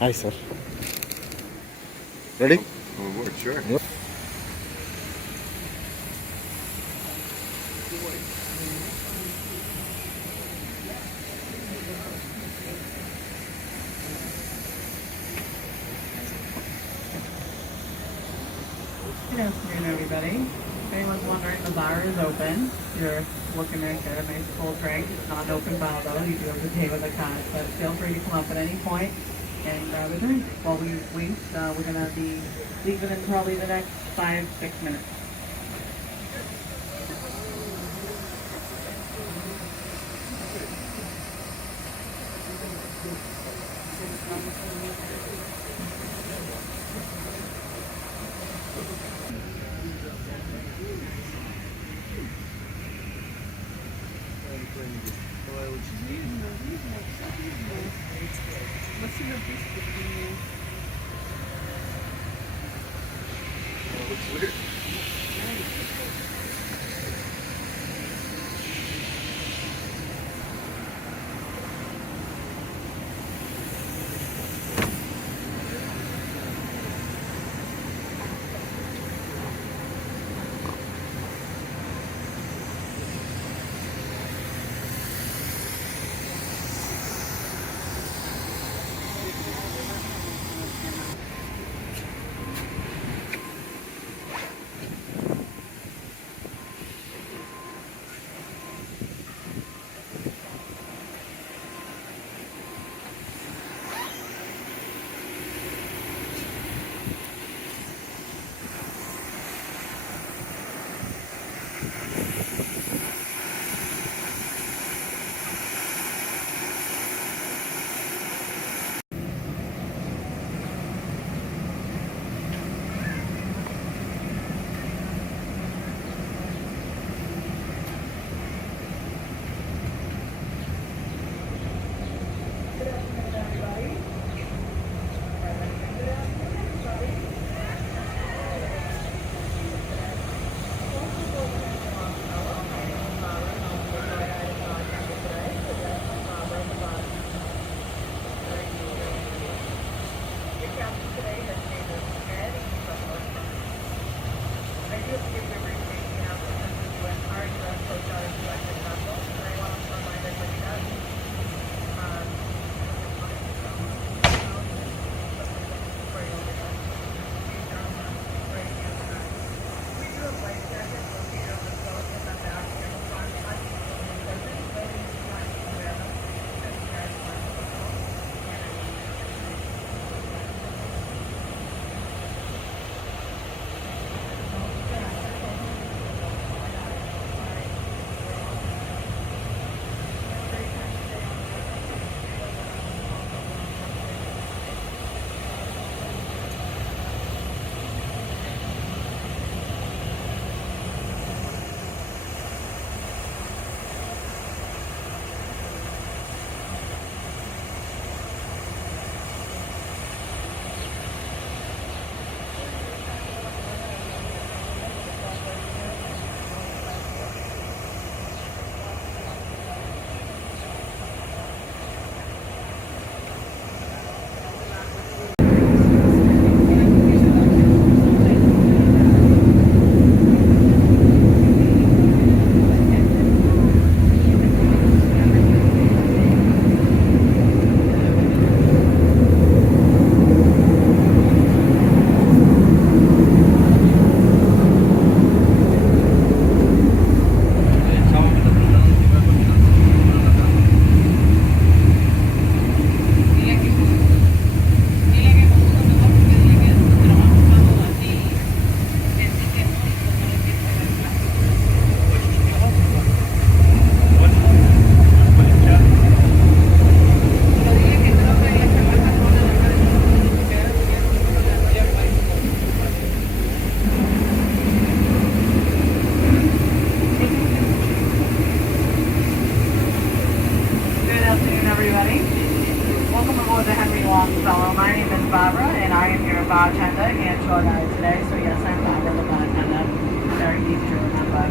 Hi, sir. Ready? Oh, board, sure. Yep. Good afternoon, everybody. If anyone's wondering, the bar is open. You're looking at a nice cold drink. It's not an open bar, though. You do have to pay with a card, but feel free to come up at any point and grab a drink. While we wait, we're going to be leaving in probably the next 5-6 minutes. My name is Barbara, and I am your bartender and tour guide today. So yes, I'm Barbara, the bartender. Very easy to remember.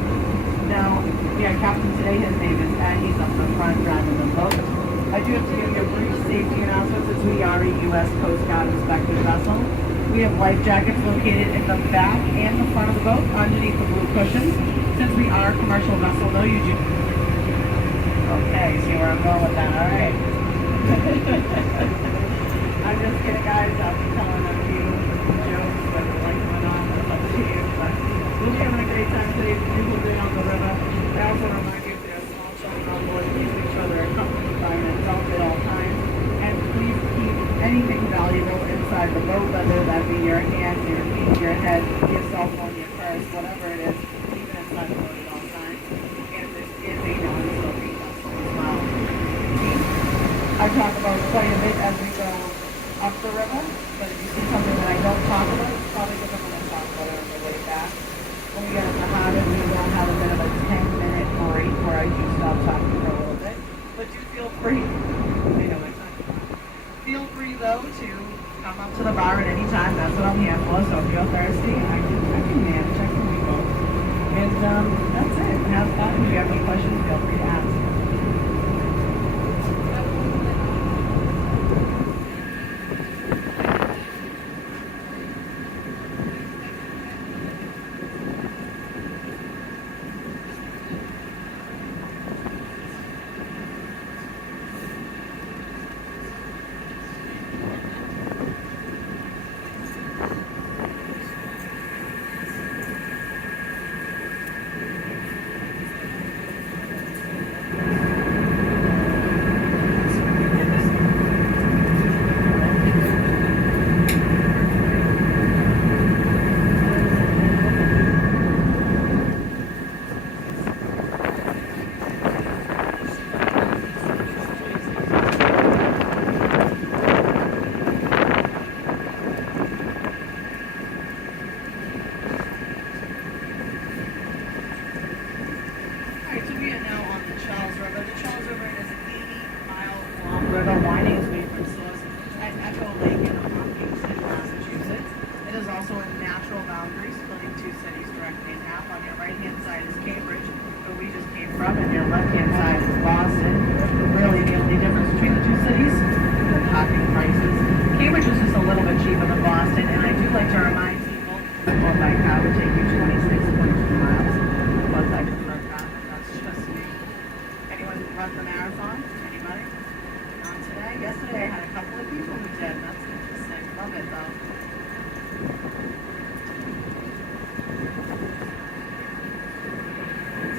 Now, we have captain today. His name is Ed. He's up the front driving the boat. I do have to give you a brief safety announcements is we are a U.S. Coast Guard inspected vessel. We have life jackets located in the back and the front of the boat underneath the blue cushions. Since we are a commercial vessel, though, you do. Okay, see where I'm going with that. All right. I'm just kidding, guys. I'm telling a few jokes, but like went on, that's up to you. But we'll be having a great time today. It's a beautiful day on the river. I also remind you if there are small children on board, please make sure they're accompanied by an adult at all times. And please keep anything valuable inside the boat, whether that be your hands, your feet, your head, your cell phone, your purse, whatever it is, keep it inside the boat at all times. And this is a non-slippery vessel as well. I talk about quite a bit as we go up the river, but if you see something that I don't talk about, it's probably because I'm going to talk about it on the way back. When we get up the harbor, we will have a bit of a 10-minute break where I do stop talking for a little bit. But do feel free, I know my time. Feel free though to come up to the bar at any time. That's what I'm here for. So if you're thirsty, I can manage. I can do both. And that's it. Have fun. If you have any questions, feel free to ask.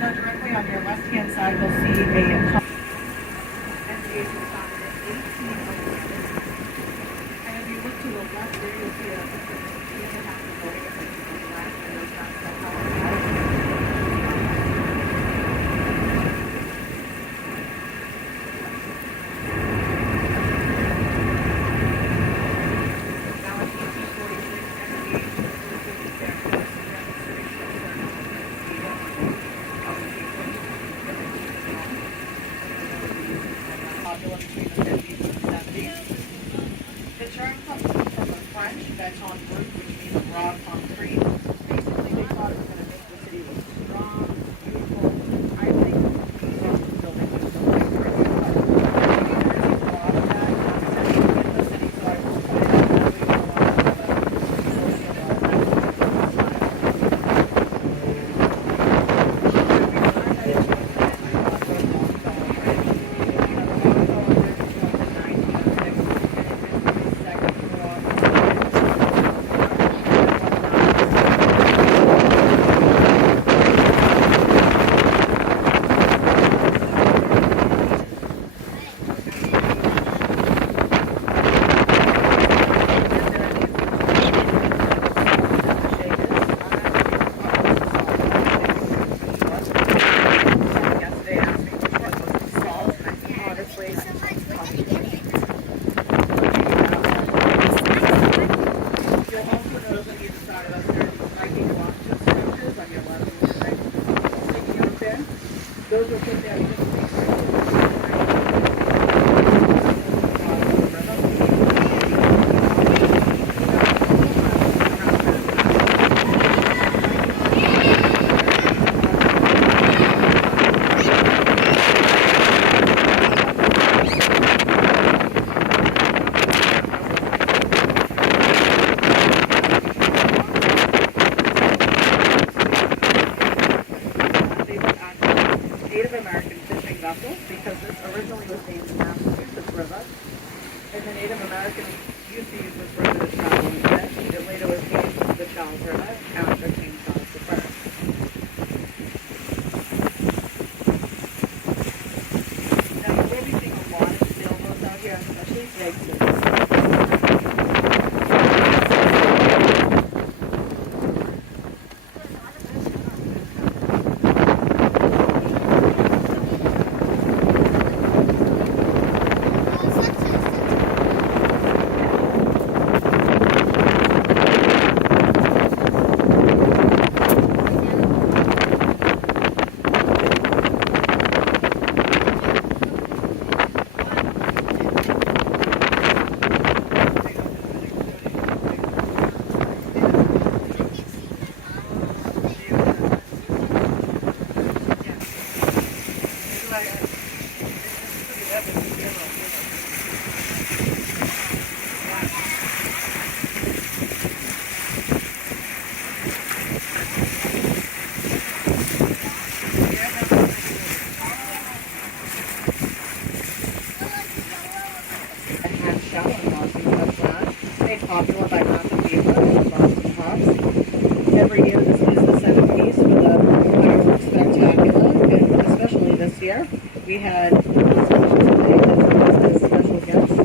Now directly on your left-hand side, you'll see a NGA started at 1800. And if you look to the left there, you'll see a half a building if it's on the left, and those guys that power out. Now it's 1846, NGA is there. The term comes from the French beton brut, which means raw concrete. Basically, they thought it was going to make the city look strong, beautiful. I think these are the buildings are still like pretty well. There's a lot of that in the city, so I will put it out that way for a lot of American fishing vessel because this originally was named the Massachusetts River. And the Native Americans used to use this river to travel and fish. It later was named the Charles River after King Charles I. Now, you will be seeing a lot of sailboats out here, especially big sailboats. Popular by Boston people and Boston Hawks. Every year this is the centerpiece for the fireworks spectacular, and especially this year we had as special guests.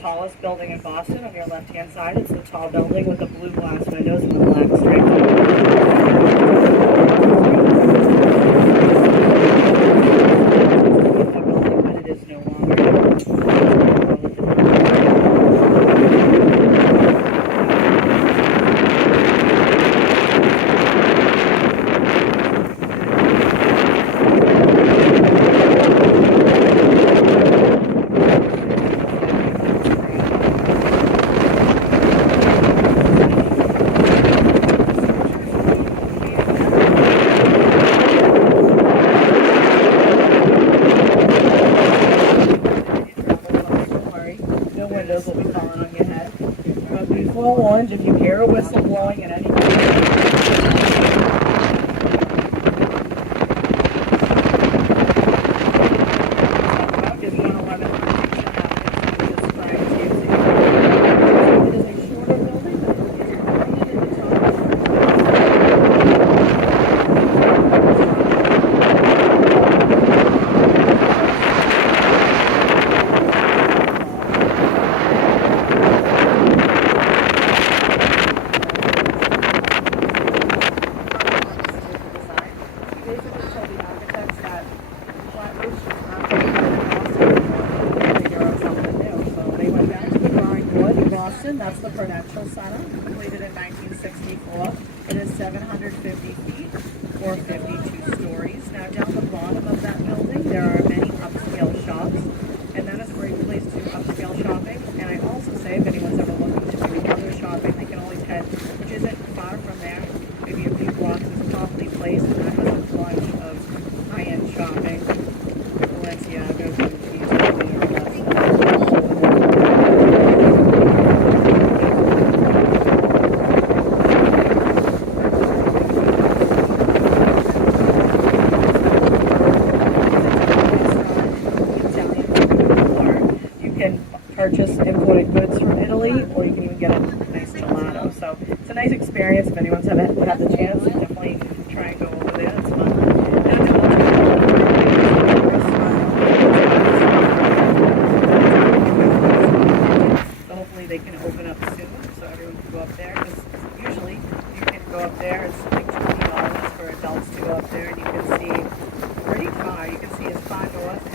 Tallest building in Boston on your left-hand side. It's the tall building with the blue glass windows and the black stripe. That building, but it is no longer. Windows will be falling on your head. But be forewarned, if you hear a whistle blowing at any point, is 111. It is a shorter building, but it is permanent at the top. That's the Prudential Center, completed in 1964. It is 750 feet or 52 stories. Now down the bottom of that building there are many upscale shops, and that is a great place to do upscale shopping. And I also say if anyone's ever looking to do other shopping, they can always head, which isn't far from there, maybe a few blocks, is Copley Place, and that has a bunch of high-end shopping, Balenciagas and Gucci and all that stuff.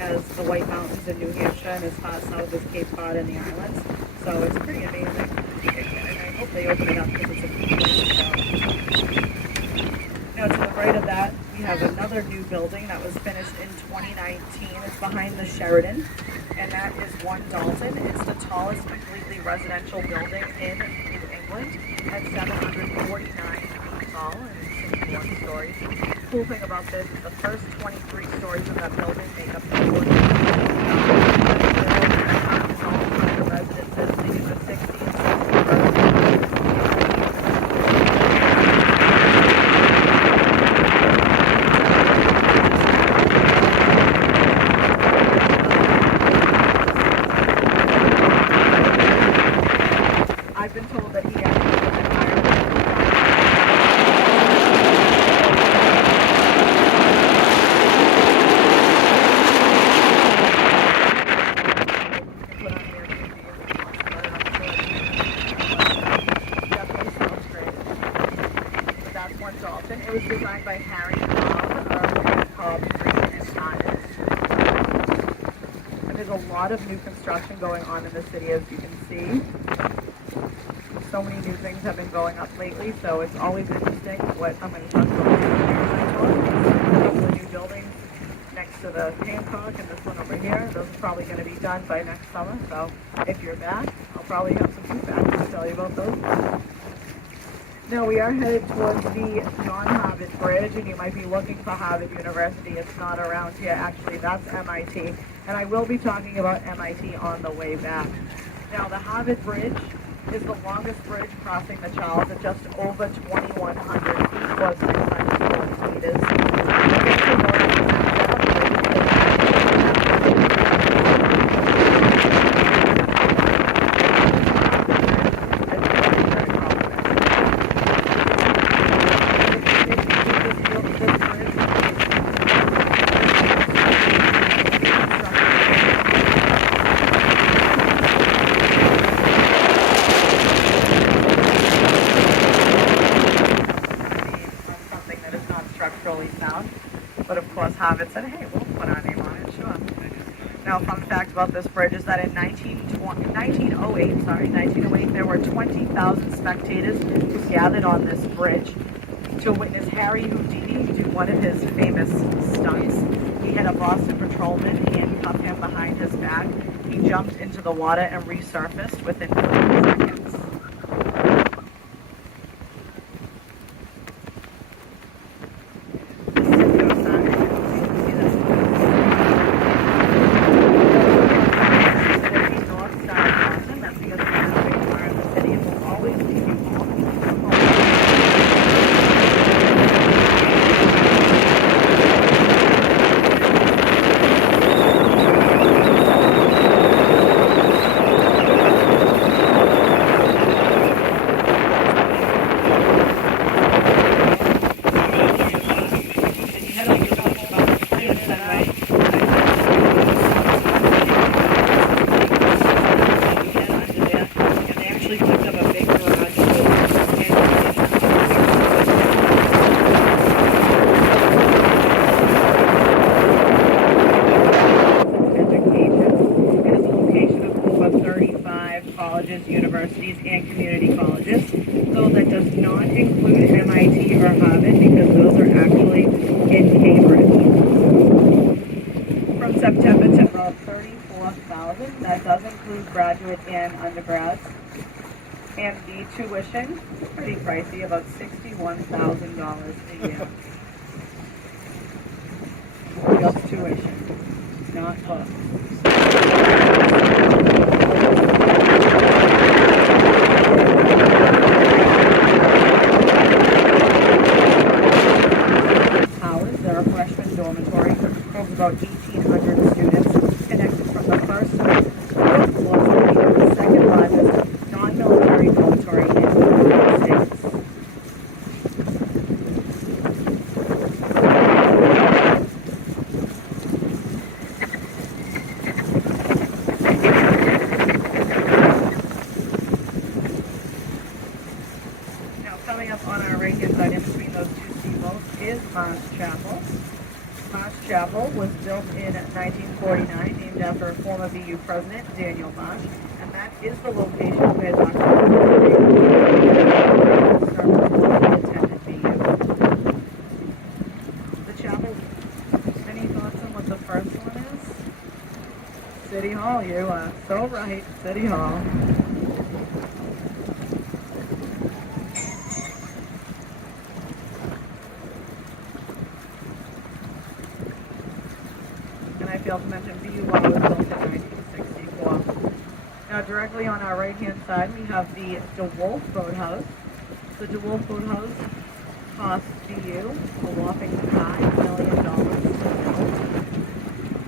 as the White Mountains in New Hampshire and as far south as Cape Cod and the islands. So it's pretty amazing. And I hope they open it up because it's a beautiful spot. Now to the right of that, we have another new building that was finished in 2019. It's behind the Sheridan, and that is One Dalton. It's the tallest completely residential building in England at 749 feet tall and 61 stories. Cool thing about this is the first 23 stories of that building make up the 40. The residences, they use a 60 and 70 I've been told that he actually Dalton. It was designed by Harry Cobb, Green and Cotton. And there's a lot of new construction going on in the city, as you can see. So many new things have been going up lately, so it's always interesting what I'm going to talk about. The new buildings next to the Hancock and this one over here, those are probably going to be done by next summer. So if you're back, I'll probably have some feedback to tell you about those. Now we are headed towards the non-Harvard Bridge, and you might be looking for Harvard University. It's not around here. Actually, that's MIT, and I will be talking about MIT on the way back. Now the Harvard Bridge is the longest bridge crossing the Charles at just over 2,100 feet, or 640 meters. But of course Harvard said, hey, we'll put our name on it, sure. Now, fun fact about this bridge is that in 1908, there were 20,000 spectators who gathered on this bridge to witness Harry Houdini do one of his famous stunts. He had a Boston patrolman handcuff him behind his back. He jumped into the water and resurfaced within 30 seconds. Universities and community colleges, though that does not include MIT or Harvard because those are actually in Cambridge. From September to about 34,000, that does include graduate and undergrads. And the tuition is pretty pricey, about $61,000 a year. Just tuition, not books. Dormitory holds about 1,800 students, connected from the first to the fourth floor to the second largest non-military dormitory in the United States. Now coming up on our right hand side in between those two steeples is Immerse Chapel. Immerse chapel was built in 1949, named after a former BU president, Daniel Marsh, and that is the location where Dr. attended BU. The chapel, any thoughts on what the first one is? City Hall, you are so right, City Hall. And I failed to mention BU Law was built in 1964. Now directly on our right hand side we have the DeWolf Boathouse. The DeWolf Boathouse cost BU a whopping $5 million.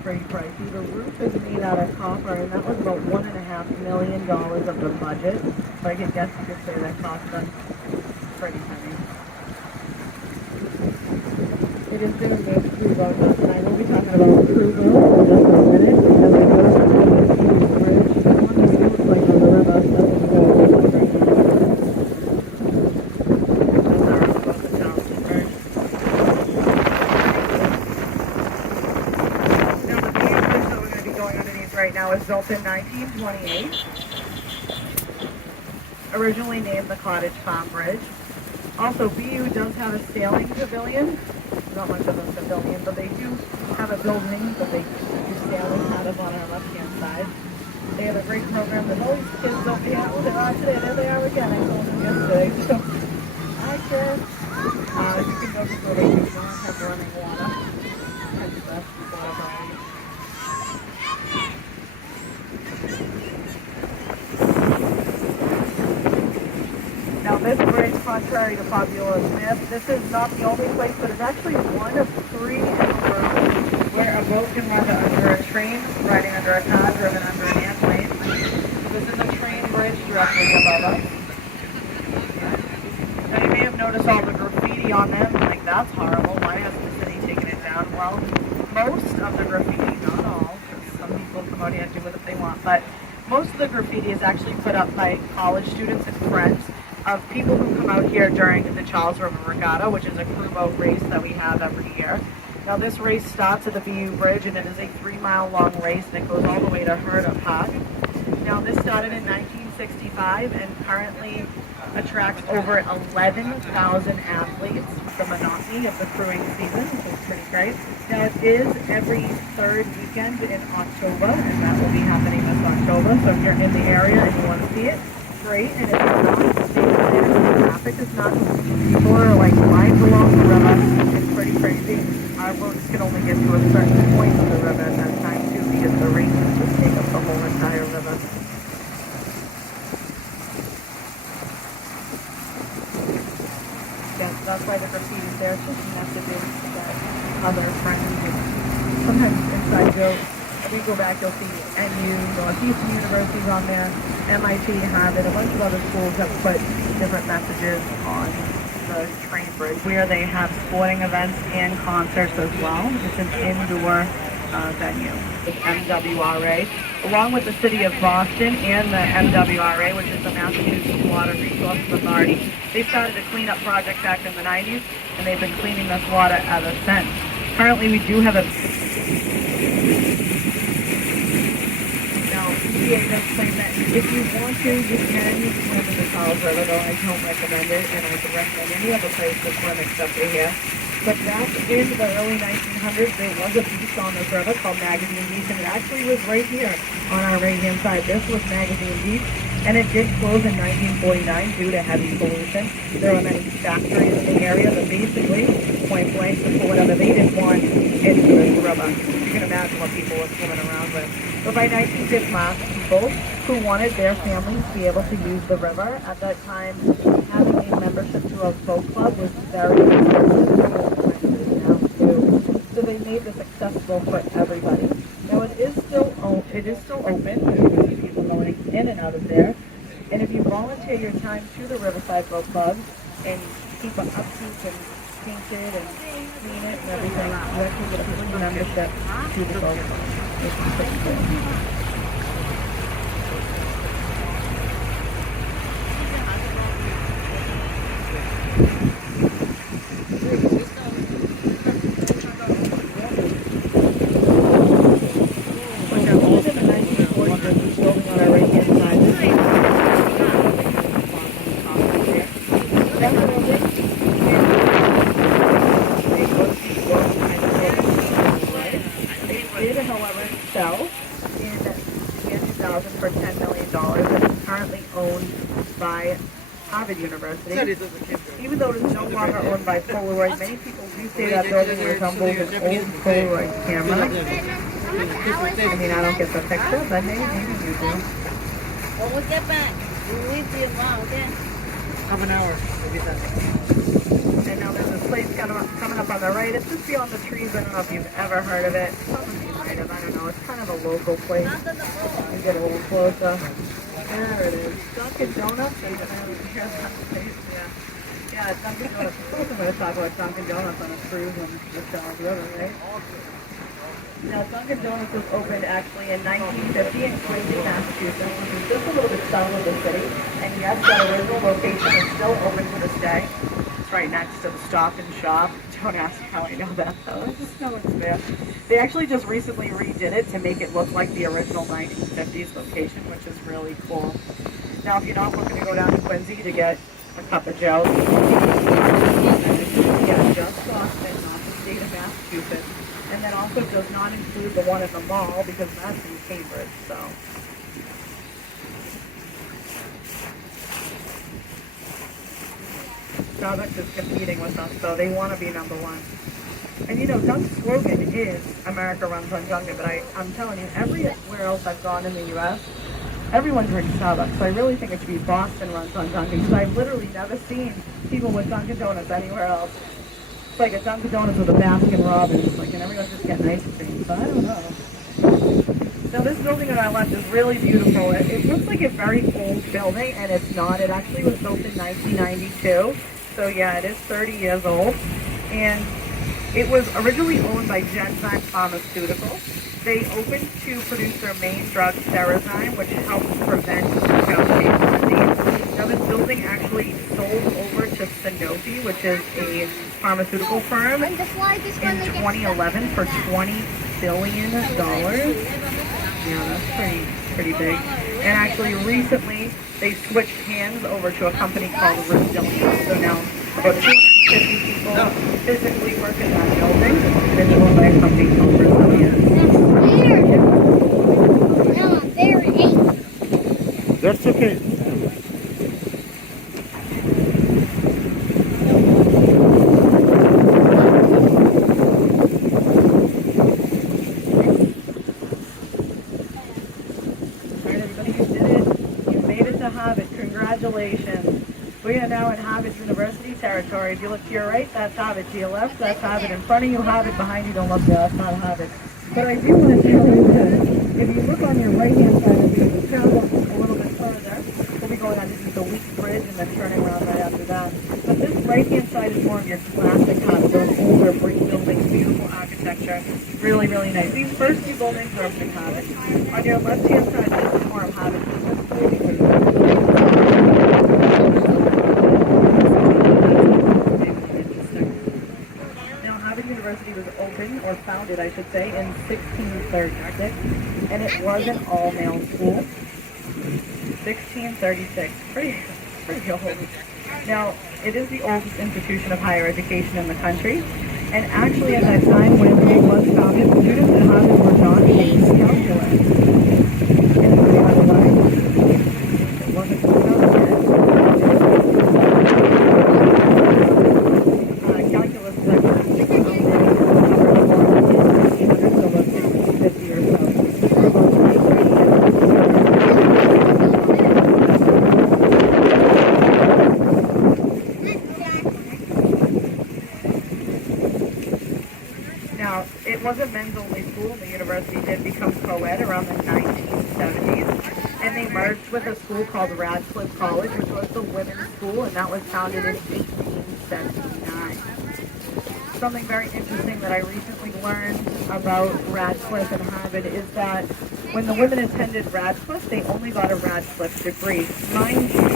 Pretty pricey. The roof is made out of copper, and that was about $1.5 million of the budget. So I could guess you could say that cost us pretty penny. It is going to make crew boats, and I will be talking about crew boats in just a minute because it goes to the bridge. This one looks like on the river. That's what we're going to look like right now. That's our about the Charles Riverboat. Now the main bridge that we're going to be going underneath right now is built in 1928. Originally named the Cottage Farm Bridge. Also, BU does have a sailing pavilion. Not much of a pavilion, but they do have a building that they do sailing out of on our left-hand side. They have a great program that all these kids don't be able to watch today. There they are again. I told them yesterday. So, hi, kids. You can go before they do not have running water. That's the best water body. Now this bridge, contrary to popular myth, this is not the only place, but it's actually one of 3 in the world where a boat can run under a train, riding under a car, driven under an airplane. This is a train bridge directly above us. Now you may have noticed all the graffiti on them, like that's horrible, why hasn't the city taken it down? Well, most of the graffiti, not all, because some people come out here and do what they want, but most of the graffiti is actually put up by college students and friends of people who come out here during the Charles River Regatta, which is a crew boat race that we have every year. Now this race starts at the BU Bridge, and it is a 3-mile long race that goes all the way to Herda Park. Now this started in 1965 and currently attracts over 11,000 athletes. The monotony of the crewing season, which is pretty great. Now it is every 3rd weekend in October, and that will be happening this October. So if you're in the area and you want to see it, great. And if it's not, stay there. The traffic is not. People are like lines along the river. It's pretty crazy. Our boats can only get to a certain point of the river at that time too, because the races just take up the whole entire river. Yeah, that's why the graffiti's there. It's just messages that other friends and sometimes inside jokes. If you go back, you'll see NU, Northeastern University's on there, MIT, Harvard, a bunch of other schools have put different messages on the train bridge where they have sporting events and concerts as well. It's an indoor venue. It's MWRA, along with the city of Boston and the MWRA, which is the Massachusetts Water Resources Authority. They started a cleanup project back in the 90s, and they've been cleaning this water ever since. Currently, we do have a EPA does claim that if you want to, you can swim in the Charles River, though I don't recommend it, and I can recommend any other place to swim except for here. But back in the early 1900s, there was a beach on this river called Magazine Beach, and it actually was right here on our right-hand side. This was Magazine Beach, and it did close in 1949 due to heavy pollution. There were many factories in the area that basically, point blank, to put whatever they didn't want into this river. You can imagine what people were swimming around with. But by 1950, people who wanted their families to be able to use the river, at that time, having a membership to a boat club was very expensive. So they made this accessible for everybody. Now it is still open. You can see people going in and out of there. And if you volunteer your time to the Riverside Boat Club and keep an upkeep and paint it and clean it and everything, you actually get a free membership to the boat club, which is pretty cool. sell in the year 2000 for $10 million, and it's currently owned by Harvard University. Even though it is no longer owned by Polaroid, many people do say that building resembles an old Polaroid camera. I mean, I don't get the picture, but hey, maybe you do. When we get back, we'll leave you alone, okay? Half an hour, maybe that. And now there's this place coming up on the right. It's just beyond the trees. I don't know if you've ever heard of it. Some of you might have. I don't know. It's kind of a local place. You get a little closer. There it is. Dunkin' Donuts. Are you going to hear that place? Yeah, Dunkin' Donuts. Of course I'm going to talk about Dunkin' Donuts on a cruise on the Charles River, right? Now, Dunkin' Donuts was opened actually in 1950 in Quincy, Massachusetts, which is just a little bit south of the city. And yes, that original location is still open to this day. It's right next to the Stop and Shop. Don't ask how I know that, though. I just know it's there. They actually just recently redid it to make it look like the original 1950s location, which is really cool. Now, if you're not looking to go down to Quincy to get a cup of joe, yeah, just Boston, not the state of Massachusetts. And then also does not include the one in the mall because that's in Cambridge, so. Starbucks is competing with us, so they want to be number one. And you know, Dunk's slogan is America runs on Dunkin', but I'm telling you, everywhere else I've gone in the U.S., everyone drinks Starbucks. So I really think it should be Boston runs on Dunkin', because I've literally never seen people with Dunkin' Donuts anywhere else. It's like a Dunkin' Donuts with a Baskin Robbins, like, and everyone's just getting ice cream, so I don't know. Now this building that I left is really beautiful. It looks like a very old building, and it's not. It actually was built in 1992, so yeah, it is 30 years old. And it was originally owned by Genzyme Pharmaceuticals. They opened to produce their main drug, Serene, which helps prevent gout-based disease. Now this building actually sold over to Sanofi, which is a pharmaceutical firm, in 2011 for $20 billion. Yeah, that's pretty big. And actually recently they switched hands over to a company called Resilient. So now about 250 people physically work in that building, and it's owned by a company called Resilient. That's okay. Congratulations. We are now in Harvard University territory. If you look to your right, that's Harvard. To your left, that's Harvard. In front of you, Harvard. Behind you, don't look there. That's not Harvard. But I do want to tell you that if you look on your right-hand side of the travel a little bit further, we'll be going underneath the Weeks Bridge and then turning around right after that. But this right-hand side is more of your classic Harvard, those older brick buildings, beautiful architecture, really, really nice. These first two buildings are from Harvard. On your left-hand side, this is more of Harvard. University was opened, or founded, I should say, in 1636, and it was an all-male school. 1636, pretty old. Now, it is the oldest institution of higher education in the country, and actually at that time when it was founded, students at Harvard were not taking calculus. And by the way, it wasn't founded yet. Calculus is actually it was a men's-only school. The university did become co-ed around the 1970s, and they merged with a school called Radcliffe College, which was the women's school, and that was founded in 1879. Something very interesting that I recently learned about Radcliffe and Harvard is that when the women attended Radcliffe, they only got a Radcliffe degree. Mind you,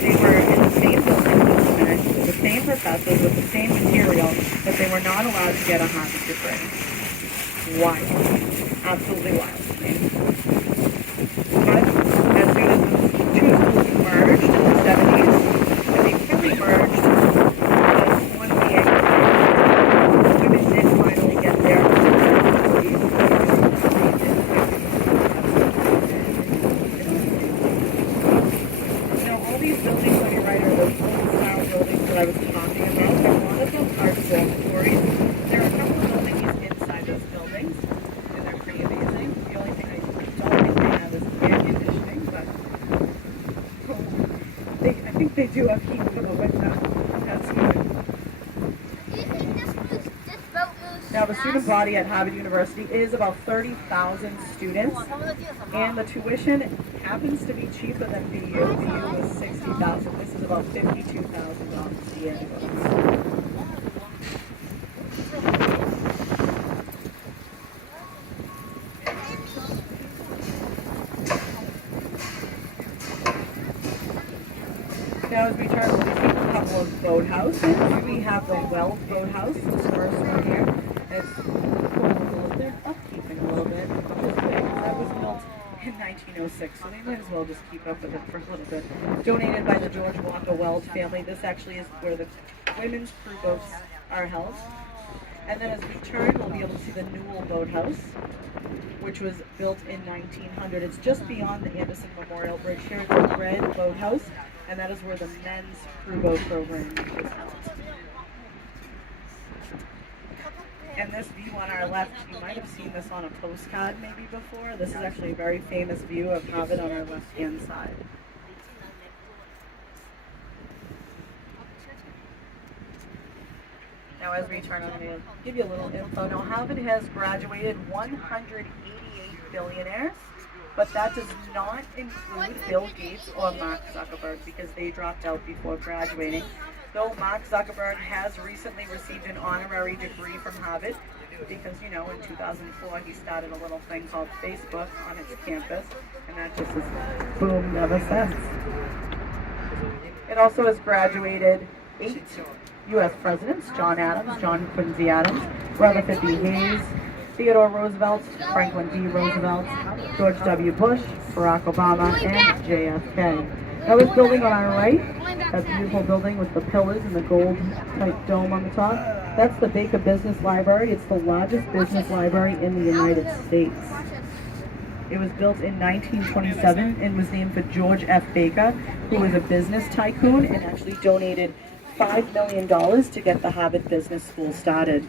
they were in the same building with the men, with the same professors, with the same material, but they were not allowed to get a Harvard degree. Wild. Absolutely wild. But as soon as the two schools merged in the 70s, and they fully merged, once the women did finally get their degrees, They do have heat for the winter. That's good. Do you think this boat moves Now, the student fast? body at Harvard University is about 30,000 students, and the tuition happens to be cheaper than BU. BU was 60,000. This is about $52,000 a year. Now, as we turn, we see a couple of boathouses. We have the Weld Boathouse, this first one here. It's cool. They're upkeeping a little bit. It's big. That was built in 1906, so they might as well just keep up with it for a little bit. Donated by the George Walker Weld family. This actually is where the women's crew boats are held. And then as we turn, we'll be able to see the Newell Boathouse, which was built in 1900. It's just beyond the Anderson Memorial Bridge here. It's a red boathouse, and that is where the men's crew boat program is held. And this view on our left, you might have seen this on a postcard maybe before. This is actually a very famous view of Harvard on our left-hand side. Now as we turn, I'm going to give you a little info. Now Harvard has graduated 188 billionaires, but that does not include Bill Gates or Mark Zuckerberg because they dropped out before graduating. Though Mark Zuckerberg has recently received an honorary degree from Harvard because, you know, in 2004 he started a little thing called Facebook on its campus, and that just has boomed ever since. It also has graduated 8 U.S. presidents: John Adams, John Quincy Adams, Rutherford B. Hayes, Theodore Roosevelt, Franklin D. Roosevelt, George W. Bush, Barack Obama, and JFK. Now this building on our right, that beautiful building with the pillars and the gold type dome on the top, that's the Baker Business Library. It's the largest business library in the United States. It was built in 1927 and was named for George F. Baker, who was a business tycoon and actually donated $5 million to get the Harvard Business School started.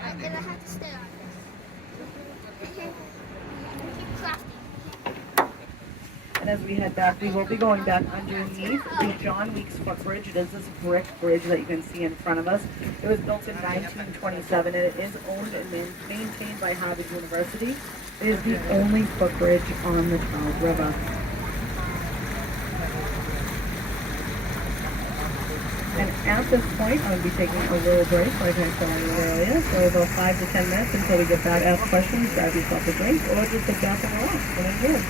And I have to stay on this. Keep crafting. And as we head back, we will be going back underneath the John Weeks footbridge. It is this brick bridge that you can see in front of us. It was built in 1927 and it is owned and maintained by Harvard University. It is the only footbridge on the Charles River. And at this point, I'm going to be taking a little break, like I said earlier. So about 5 to 10 minutes until we get back. Ask questions, grab yourself a drink, or just sit back and relax. And enjoy.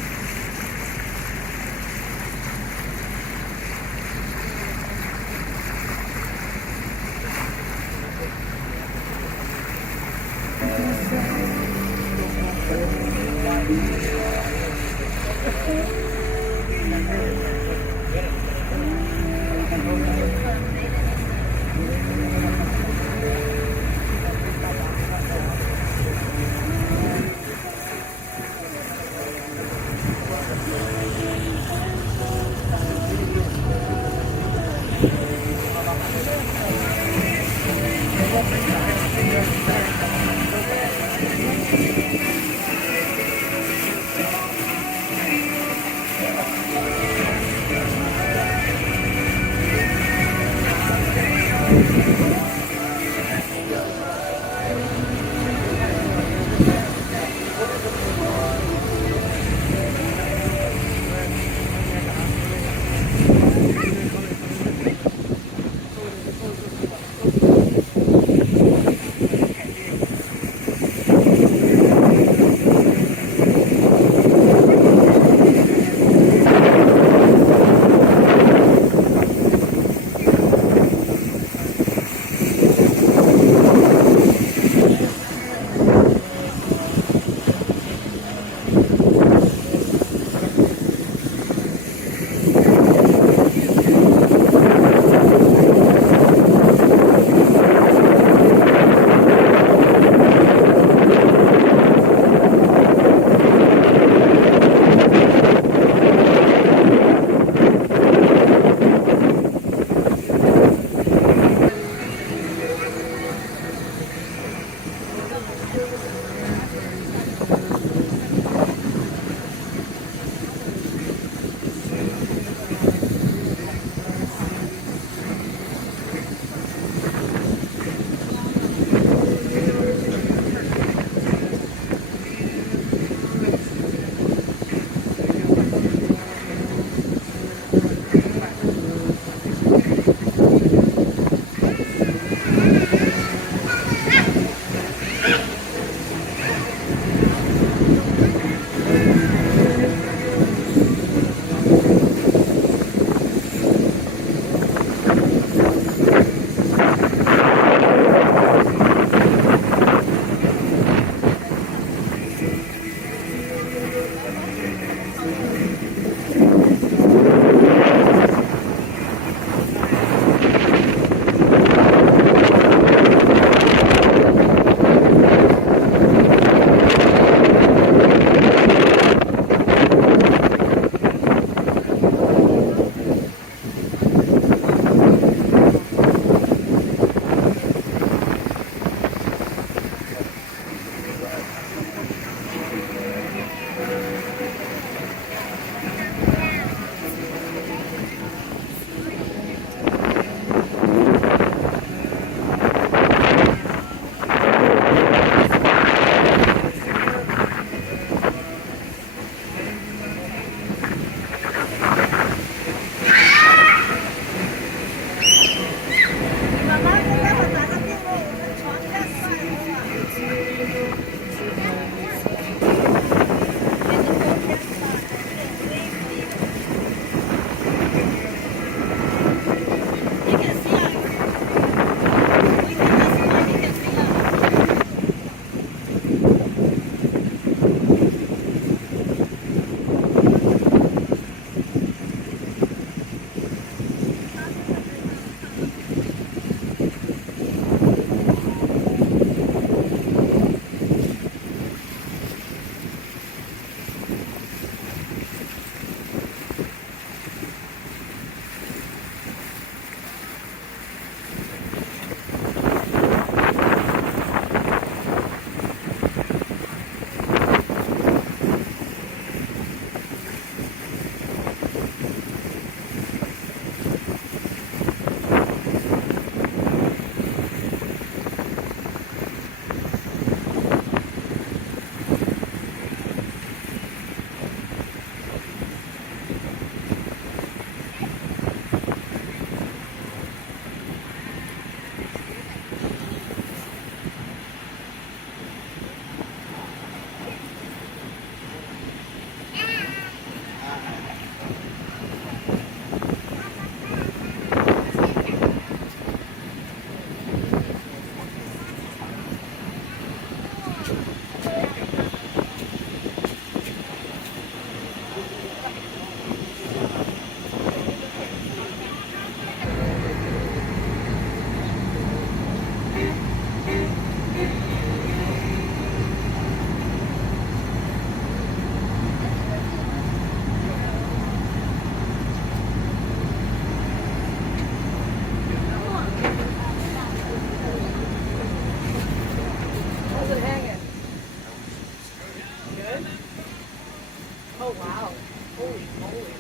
Oh wow. Holy moly.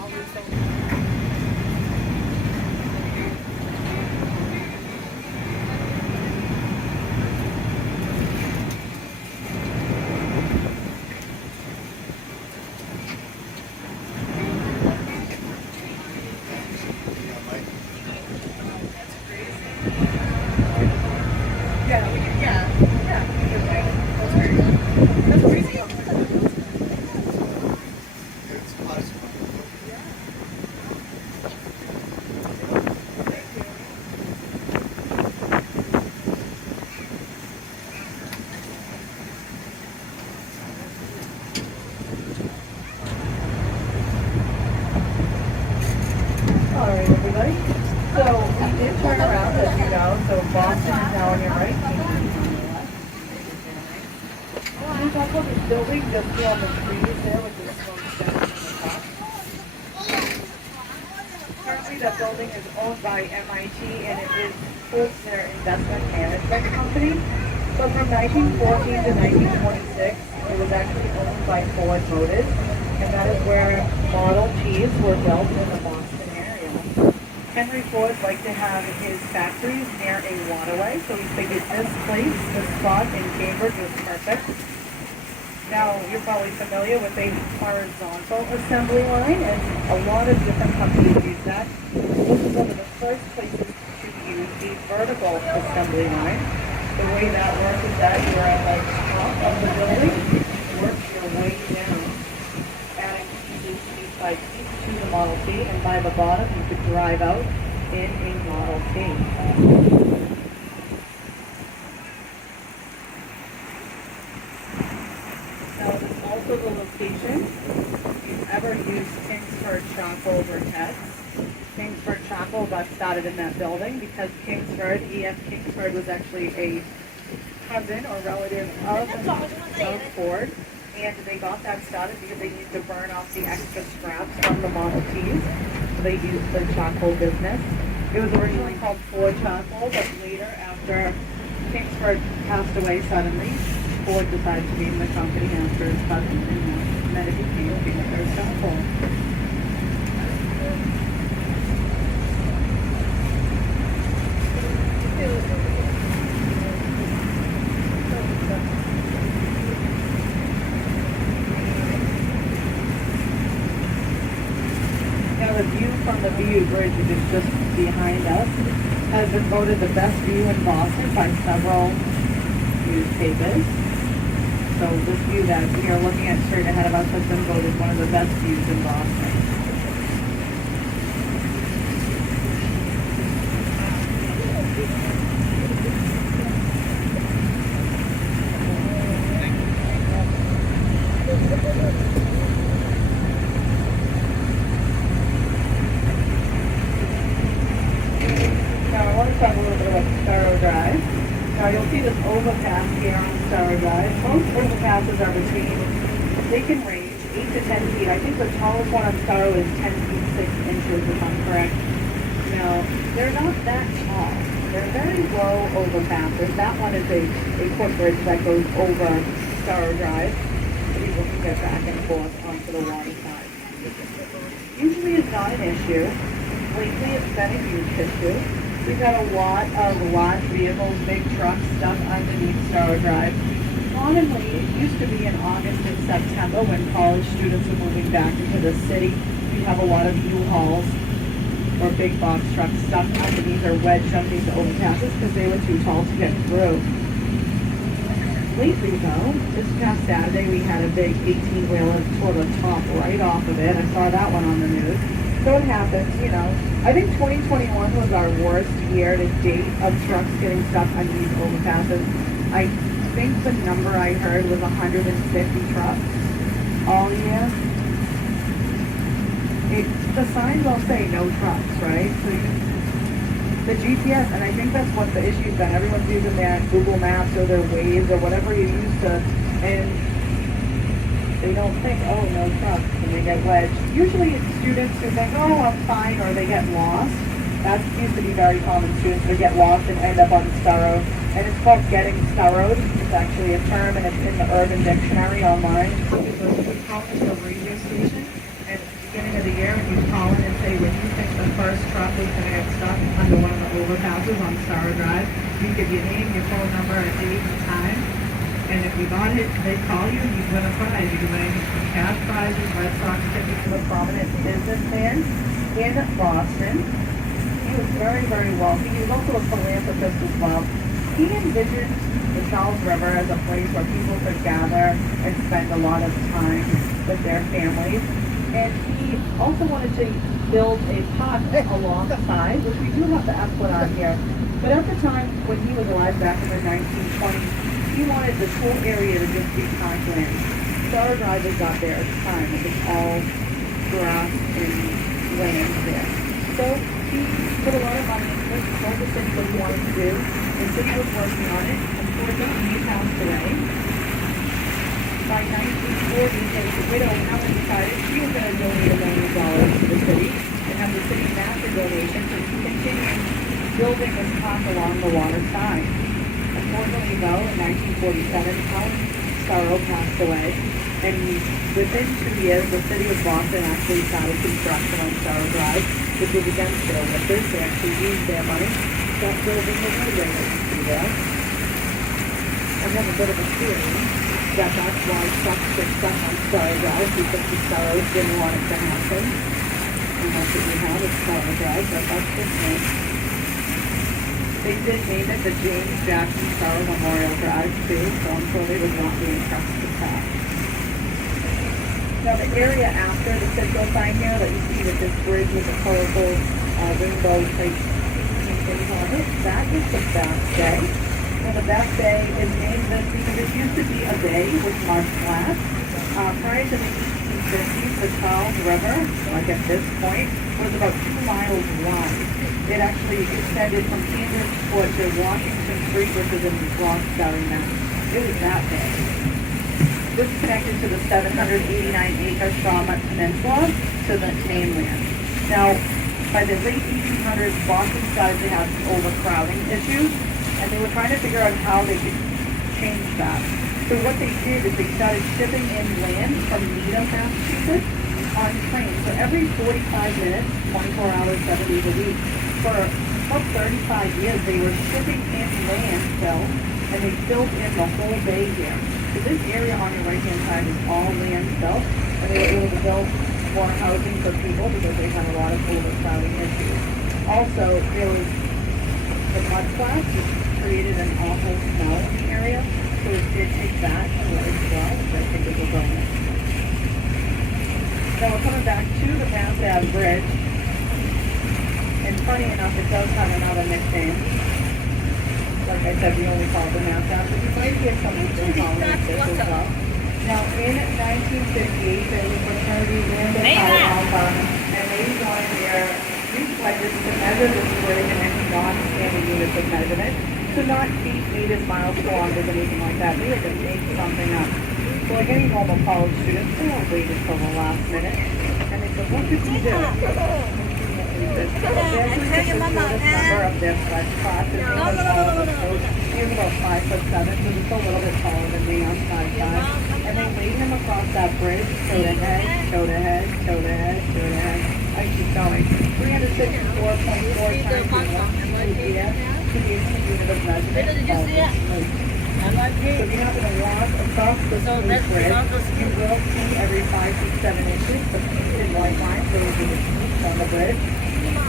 All this so yeah, we can, yeah, we can write it. That's great. That's crazy. All right, everybody. So we did turn around, as you know. So Boston is now on your right. Can we talk about this building just beyond the trees there with the smoke steps on the top? Currently, that building is owned by MIT and it is their investment management company. But from 1914 to 1926, it was actually owned by Ford Motors, and that is where Model Ts were built in the Boston area. Henry Ford liked to have his factories near a waterway, so he figured this spot in Cambridge was perfect. Now, you're probably familiar with a horizontal assembly line, and a lot of different companies use that. This is one of the first places to use the vertical assembly line. The way that works is that you're at the top of the building, work your way down, adding pieces piece by piece to the Model T, and by the bottom you could drive out in a Model T. Now, this is also the location. If you've ever used Kingsford charcoal briquettes, Kingsford charcoal got started in that building because Kingsford, E.F. Kingsford, was actually a cousin or relative of Ford, and they got that started because they needed to burn off the extra scraps from the Model Ts. So they used the charcoal business. It was originally called Ford Charcoal, but later, after Kingsford passed away suddenly, Ford decided to name the company after his cousin, and then it became Kingsford Charcoal. Now the view from the View Bridge, which is just behind us, has been voted the best view in Boston by several newspapers. So this view that we are looking at straight ahead of us has been voted one of the best views in Boston. Now I want to talk a little bit about Sparrow Drive. Now you'll see this overpass here on Sparrow Drive. Most overpasses are between, they can range 8 to 10 feet. I think the tallest one on Sparrow is 10 feet 6 inches if I'm correct. Now, they're not that tall. They're very low overpasses. That one is a footbridge that goes over Sparrow Drive, so people can get back and forth onto the water side. Usually it's not an issue. Lately it's been a huge issue. We've had a lot of large vehicles, big trucks stuck underneath Sparrow Drive. Commonly, it used to be in August and September when college students were moving back into the city. You'd have a lot of U-Hauls or big box trucks stuck underneath or wedged underneath the overpasses because they were too tall to get through. Lately though, this past Saturday we had a big 18-wheeler tore the top right off of it. I saw that one on the news. So it happens, you know. I think 2021 was our worst year to date of trucks getting stuck underneath overpasses. I think the number I heard was 150 trucks all year. The signs all say no trucks, right? So the GPS, and I think that's what the issue's been. Everyone's using their Google Maps or their Waze or whatever you use to, and they don't think, oh, no trucks, and they get wedged. Usually it's students who think, oh, I'm fine, or they get lost. That used to be very common. Students would get lost and end up on Sparrow and it's called getting sorrowed. It's actually a term, and it's in the Urban Dictionary online. We call it the radio station, and at the beginning of the year, when you call in and say when you think the first truck is going to get stuck under one of the overpasses on Sorrow Drive, you give your name, your phone number, a date, and time. And if you got it, they call you, you win a prize. You can win anything from cash prizes, Red Sox tickets to a prominent businessman in Boston. He was very, very wealthy. He was also a philanthropist as well. He envisioned the Charles River as a place where people could gather and spend a lot of time with their families. And he also wanted to build a park alongside, which we do have the Esplanade here. But at the time when he was alive back in the 1920s, he wanted this whole area to just be parkland. Sorrow Drive was not there at the time. It was all grass and land there. So he put a lot of money into it, told the city what he wanted to do. The city was working on it. Unfortunately, he passed away. By 1940, his widow, Helen, decided she was going to donate $1 million to the city and have the city match a donation to continue building this park along the water side. Unfortunately, though, in 1947, Helen Sorrow passed away, and within 2 years, the city of Boston actually started construction on Sorrow Drive, which was against their wishes. They actually used their money to start building the roadway that you see there. I have a bit of a theory that that's why trucks get stuck on Sorrow Drive, because the Sorrows didn't want it to happen. And that's what we have is Sorrow Drive, but that's just me. They did name it the James Jackson Sorrow Memorial Drive too, so I'm sure they would not be impressed with that. Now the area after the Citgo sign here that you see with this bridge with the colorful rainbow type things on it, that is the Bass Bay. And the Bass Bay is named this because it used to be a bay with marsh flats. Prior to the 1850s, the Charles River, like at this point, was about 2 miles wide. It actually extended from Cambridge Court to Washington Street, which is in Roxbury, Mass. It was that big. This connected to the 789-acre Shawmut Peninsula to the mainland. Now, by the late 1800s, Boston started to have overcrowding issues, and they were trying to figure out how they could change that. So what they did is they started shipping in land from Needham, Massachusetts on trains. So every 45 minutes, 24 hours, 7 days a week, for about 35 years, they were shipping in land still, and they filled in the whole bay here. So this area on your right-hand side is all land still, and they were able to build more housing for people because they had a lot of overcrowding issues. Also, there was the mud flats, which created an awful smell in the area, so it did take that away as well, which I think is a bonus. Now we're coming back to the Mass Ave Bridge, and funny enough, it does have another nickname. Like I said, we only call it the Mass Ave, but you might hear some people calling it this as well. Now, in 1958, there was a fraternity named Alpha, and they wanted their new pledges to measure the bridge in any non-standard units of measurement, to not feet, meters, miles, kilometers, anything like that. They had to make something up. So like any normal college students, they all waited until the last minute, and they said, what could we do? They actually took the shortest number of their pledge classes. He was about 5'7", so just a little bit taller than me. I'm 5'5". And they laid him across that bridge, toe to head, toe to head, toe to head, toe to head. I keep going. 364.4 times in 1 meter to the unit of measurement. So if you happen to walk across the smooth bridge, you will see every 5 to 7 inches the painted white line, so those are the streets on the bridge.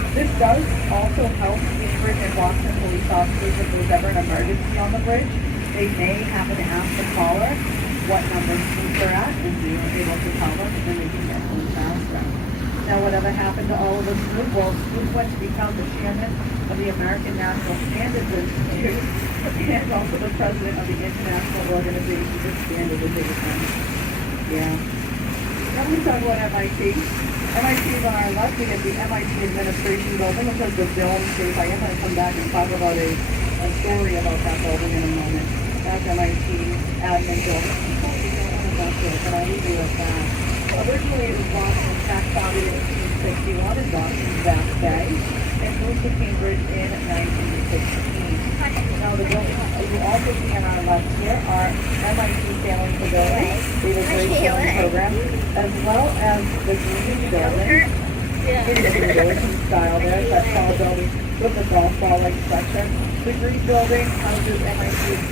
This does also help Cambridge and Boston police officers if there's ever an emergency on the bridge. They may happen to ask the caller what number street they're at, and they are able to tell them, and then they can get home faster. Now, whatever happened to all of us Snoop? Well, Snoop went to become the chairman of the American National Standards Institute and also the president of the International Organization for Standardization. Yeah. Now we talk about MIT. MIT is on our left. We have the MIT Administration Building, which has the dome shape. I am going to come back and talk about a story about that building in a moment. That's MIT Admin Building. But I will do with that. Originally, it was Boston's tax founded in 1861 in Boston's Bass Bay. and moved to Cambridge in 1916. Now the buildings you also see on our left here are MIT Sailing Pavilion, they have a great sailing program, as well as the Green Building. It is in Gothic style there, that tall building with the golf ball-like structure. The Green Building houses MIT's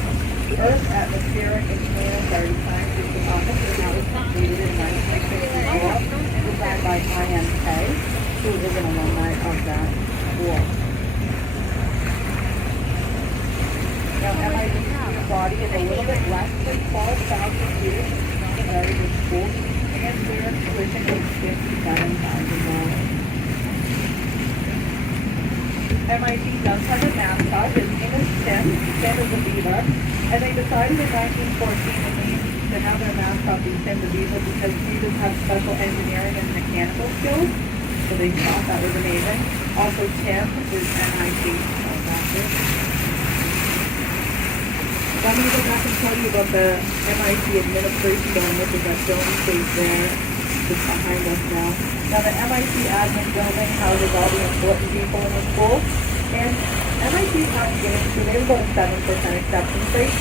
Earth Atmospheric and Planetary Science Office, and that was completed in 1964 and designed by IMK, who is an alumni of that school. Now, MIT's student body is a little bit less than 12,000 students. It's not a very good school, and their tuition is $57,000. MIT does have a mascot. His name is Tim. Tim is a beaver. And they decided in 1914 to have their mascot be Tim the Beaver because beavers have special engineering and mechanical skills. So they thought that was amazing. Also, Tim is MIT. I'm going to go back and tell you about the MIT Administration Building, which is that building space there, just behind us now. Now, the MIT Admin Building houses all the important people in the school, and MIT's not getting to, they have about a 7% acceptance rate.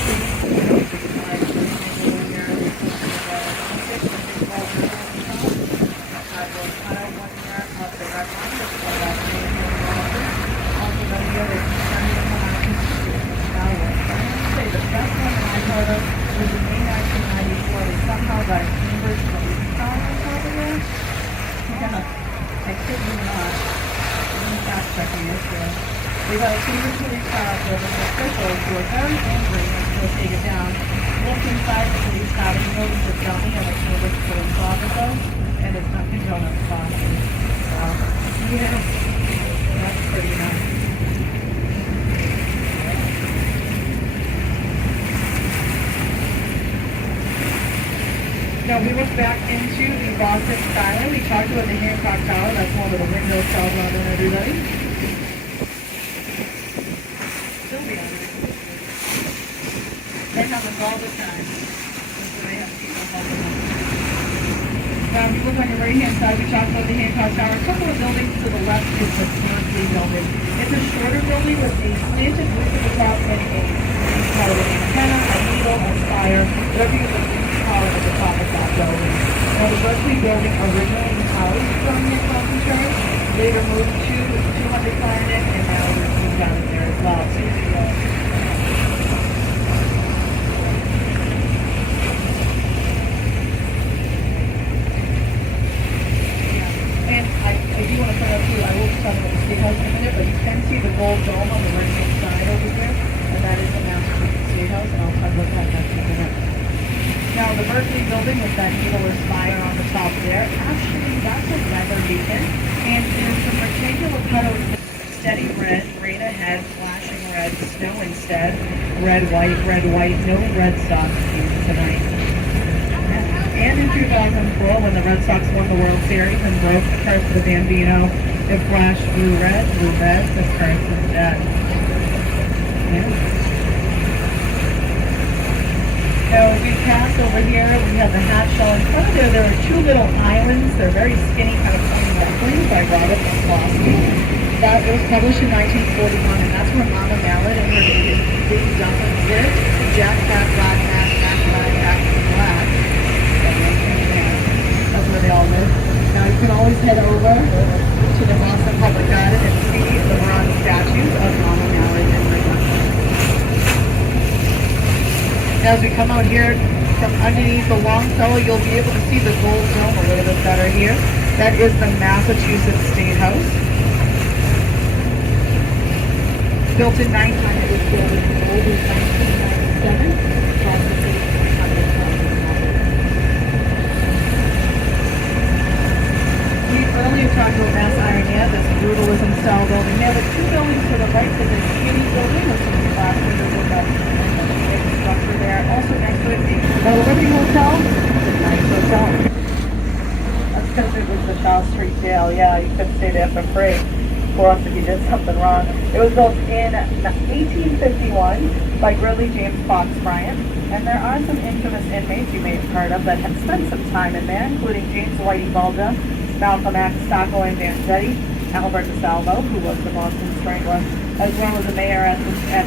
The best one that I heard of was in May 1994. They somehow got a Cambridge police car on top of there. Yeah, I kid you not. I'm fact checking this here. They got a Cambridge police car up there, but the officials who were very angry and to take it down looked inside the police car and noticed a dummy of a Cambridge police officer and it's Dunkin' Donuts coffee. So, yeah, that's pretty nice. Now, we look back into the Boston Skyline. We talked about the Hancock Tower. That's one of the windows shown on everybody. Still be on it. They have us all the time. So they have people helping them. Now, if you look on your right-hand side, we talked about the Hancock Tower. A couple of buildings to the left is the Berkeley Building. It's a shorter building with a slanted roof at the top and a call it an antenna, a needle, a spire, whatever you call it at the top of that building. Now, the Berkeley Building originally housed from the Conference Church, later moved to 200 Clarendon, and now we're moved down in there as well. So you can go. And I do want to point out too, I will be talking about the State House in a minute, but you can see the gold dome on the right-hand side over here, and that is the Massachusetts State House, and I'll talk about that next in a minute. Now, the Berkeley Building with that needle or spire on the top there, actually, that's a weather beacon, and there's some rectangular petals, steady red, rain ahead, flashing red, snow instead, red, white, no red Sox team tonight. And in 2004, when the Red Sox won the World Series and broke the curse of the Bambino, it flashed blue red, this curse is dead. Yeah. Now, as we pass over here, we have the hatch shell in front of there. There are two little islands. They're very skinny, kind of funny mushrooms by Robert McCloskey. That was published in 1941, and that's where Mama Mallet and her big dumplings lived. Jack, Fat, Black, Mac, Black, Black. That's where they all live. Now, you can always head over to the Boston Public Garden and see the bronze statues of Mama Mallet and her dumplings. As we come out here from underneath the Longfellow, you'll be able to see the gold dome a little bit better here. That is the Massachusetts State House. Built in 1997. We earlier talked about Mass Ironia, this brutalism style building. There are two buildings to the right. There's a skinny building with some glass windows with a structure there. Also next to it, the Liberty Hotel. It's a nice hotel. That's because it was the Charles Street jail. Yeah, you couldn't stay there for free. For us if you did something wrong. It was built in 1851 by Gridley James Fox Bryant, and there are some infamous inmates you may have heard of that have spent some time in there, including James Whitey Bulger, Malcolm X, Stockwell, and Vanzetti, Albert DeSalvo, who was the Boston Strangler, as well as the mayor at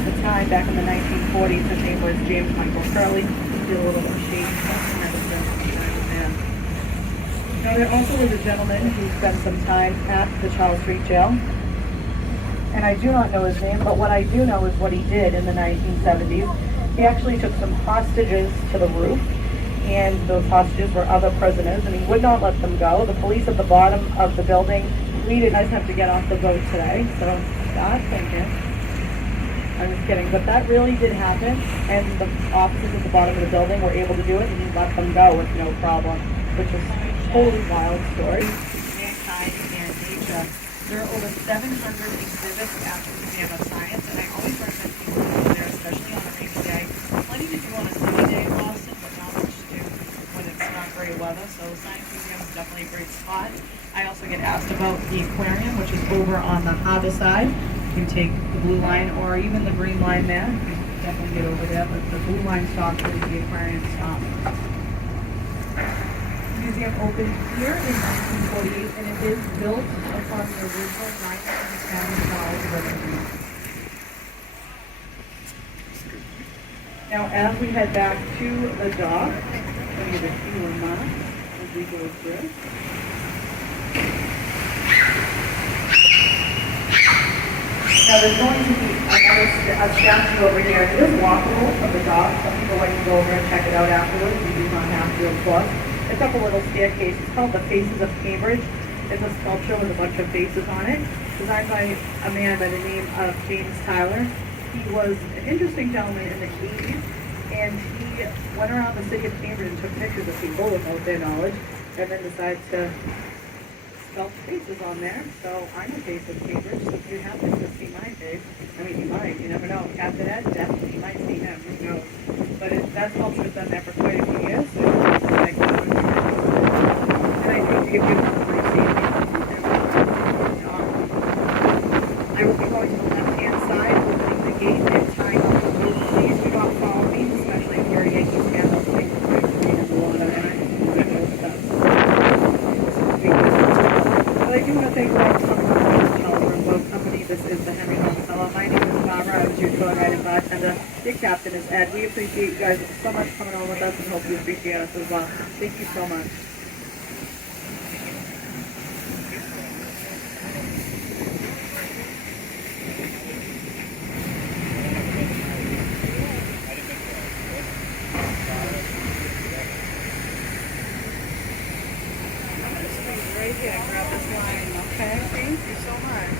the time, back in the 1940s. His name was James Michael Curley. He did a little bit of shade. Now, there also was a gentleman who spent some time at the Charles Street Jail, and I do not know his name, but what I do know is what he did in the 1970s. He actually took some hostages to the roof, and those hostages were other prisoners, and he would not let them go. The police at the bottom of the building pleaded, "I have to get off the boat today," so God thank you. I'm just kidding, but that really did happen, and the officers at the bottom of the building were able to do it, and he let them go with no problem, which is a totally wild story. Mankind and nature. There are over 700 exhibits at the Museum of Science, and I always recommend people go there, especially on a rainy day. Plenty to do on a sunny day in Boston, but not much to do when it's not great weather, so the Science Museum is definitely a great spot. I also get asked about the aquarium, which is over on the harbor side. You can take the blue line or even the green line there. You can definitely get over there, but the blue line stops where the aquarium stops. The museum opened here in 1948, and it is built upon the original 1910 Charles Riverboat. Now, as we head back to the dock, let me get a few remarks as we go through. Now, there's going to be a statue over here. It is walkable from the dock. Some people like to go over and check it out afterwards. You do not have to, of course. It's up a little staircase. It's called the Faces of Cambridge. It's a sculpture with a bunch of faces on it, designed by a man by the name of James Tyler. He was an interesting gentleman in the 80s, and he went around the city of Cambridge and took pictures of people without their knowledge, and then decided to sculpt faces on there. So I'm a face of Cambridge, so if you happen to see my face, I mean, you might, you never know. Captain Ed, definitely, you might see him, who knows. But that sculpture has been there for quite a few years, so it's like, and I think to give you a brief safety, I will be going to the left-hand side, opening the gate and tying up the rope. Please do not follow me, especially if you're a Yankees fan. Those things are going to be in the water, and I don't know what that's. But I do want to thank you all for coming on the Charles Riverboat Company. This is the Henry Monticello. My name is Barbara. I was your tour guide and bartender. Your captain is Ed. We appreciate you guys so much coming on with us, and hope you appreciate us as well. Thank you so much. Right here, grab this line, okay? Thank you so much.